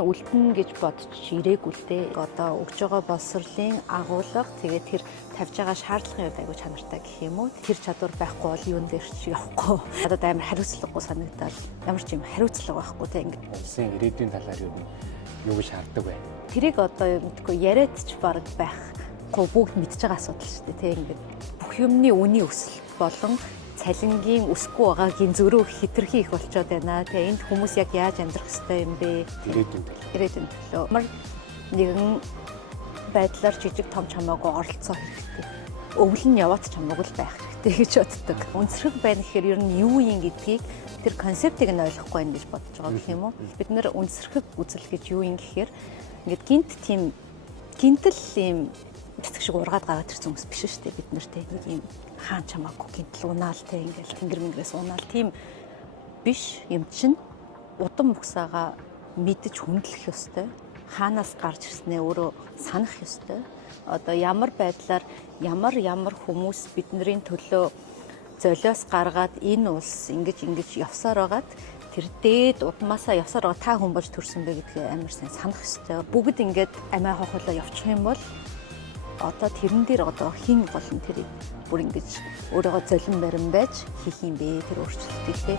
нь үлдэнэ гэж бодож ирээгүй л дээ. Одоо өгж байгаа боловсролын агуулга тэгээд тэр тавьж байгаа шаардлагын хувьд аягүй чанартай гэх юм уу. Тэр чадвар байхгүй бол юун дээр ч явахгүй. Одоо амар хариуцлагагүй санагдал. Ямар ч юм хариуцлага байхгүй те ингэ. Улсын ирээдүйн талаар юу гэж шаарддаг вэ? Тэрийг одоо мэдгүй яриад ч баг байхгүй бүгд мэдж байгаа асуудал шүү дээ те ингээд. Бүх юмны үнийн өсөл болон цалингийн өсөхгүй байгаагийн зөрүү хэтэрхий их болчиход байна. Тэгээ энд хүмүүс яг яаж амьдрах ёстой юм бэ? Ирээдүйн төлөө. Ямар нэгэн байдлаар жижиг том чамаагүй оролцоо хэрэгтэй. Өвөл нь яваад чамаагүй л байх хэрэгтэй гэж боддог. Үнсрэг байна гэхээр ер нь юу юм гэдгийг тэр концептыг нь ойлгохгүй байна гэж бодож байгаа гэх юм уу? Бид нэр үнсрэг үзэл гэж юу юм гэхээр ингээд гинтэл ийм цэцэг шиг ургаад гараад ирсэн хүмүүс биш шүү дээ бид нар те нэг юм хаан чамаагүй гинтэл унаал те ингээл тэнгэр мэнгэрээс унаал тийм биш юм чинь удам буксаага мэдэж хүндлэх ёстой хаанаас гарч ирснээ өөрөө санах ёстой одоо ямар байдлаар ямар хүмүүс бидний төлөө золиос гаргаад энэ улс ингэж явсаар байгаад тэр дээд удмаасаа явсаар байгаа та хүн болж төрсөн бэ гэдгээ амар сайн санах ёстой бүгд ингээд амиа хохолоо явчих юм бол одоо тэрэн дээр одоо хин гол нь тэрийг бүр ингэж өөрийгөө золин барин байж хийх юм бэ тэр өөрчлөлтийг те